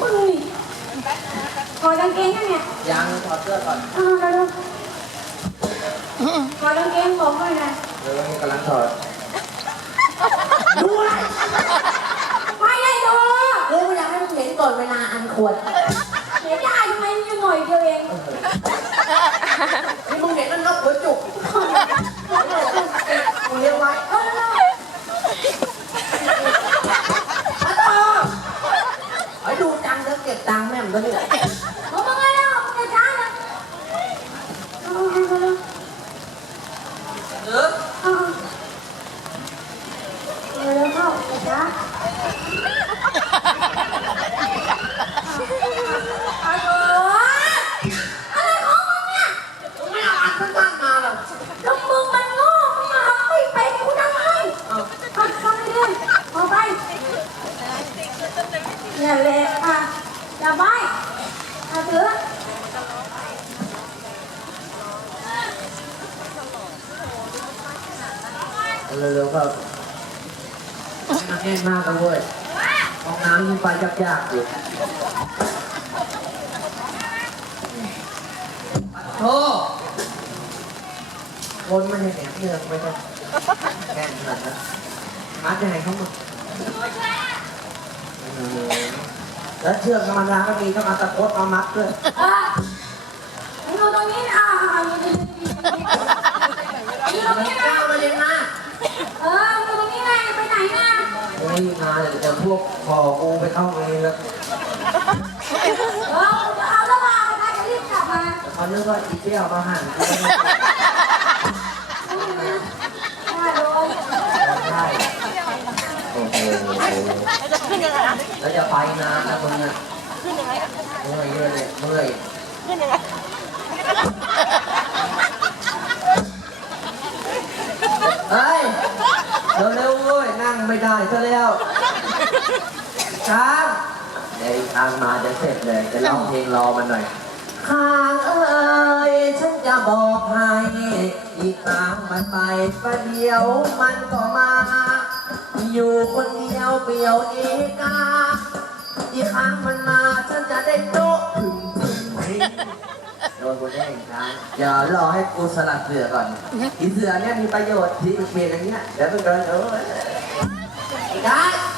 มึงนี่ถอดกางเกงยังเนี่ยยังถอดเสื้อก่อนอ้าวแล้วถอดกางเกงผมเลยนะเดี๋ยวกำลังถอดดูเลยไม่ได้ดูกูอยากให้มึงเห็นก่อนเวลาอันควรเสียดายทำไมมีหน่อยเดียวเอง นี่มึงเห็นมันนกหัวจุกมึงเลี้ยงไว้ เออ มาต่อไอ้ดูตังค์แล้วเก็บตังค์แม่มก็เนี่ยเอามึงไงเนาะมึงจะช้านะเอาเออเออเอาเอาเร็วเข้าช้าเอาเถอะอะไรของมึงเนี่ยมึงไม่เอาอันข้างๆมาหรอกแล้วมึง อย่าไม่เป็นกูทำให้เอาถือเอาเร็วๆครับนักแน่นมากเลยเว้ยห้องน้ำยังไปยากๆอยู่โธ่คนมันยังแหนมเนืองไม่ใช่แค่ขนาดนั้นมัดยังไงเขามา แล้วเชือกธรรมดาก็มีต้องเอาตะโพดมามัดด้วยเอออยู่ตรงนี้อะอยู่ตรงนี้อยู่ตรงมันนี้ก้าวมาเลยนะเอออยู่ตรงนี้ไงไปไหนน่ะไม่มาเลยเดี๋ยวพวกคอกูไปเข้าเองแล้วเออจะเอาแล้วมาไปจะรีบกลับมา เขาเรียกว่าอีเปี้ยวมาหั่นกูไม่ได้ ได้เลย ใช่โอ้โห แล้วจะไปนานนะมึงอะเมื่อยเยอะเลยเมื่อยเฮ้ยเร็วๆเว้ยนั่งไม่ได้ซะแล้วช้างเดี๋ยวอีกทางมาจะเสร็จเลยจะร้องเพลงรอมันหน่อยข้างเอ้ยฉันจะบอกให้ อีกครั้งมันไปประเดียวมันก็มา อยู่คนเดียวเปลี่ยวเอกาอีกครั้งมันมาฉันจะได้โต๊ะถึงถึงถึงโดนกูได้อีกครั้งเดี๋ยวรอให้กูสลัดเสือก่อนอีเสือเนี่ยมีประโยชน์ที่เปลี่ยนอย่างเงี้ยเดี๋ยวมึงเดินเออได้เ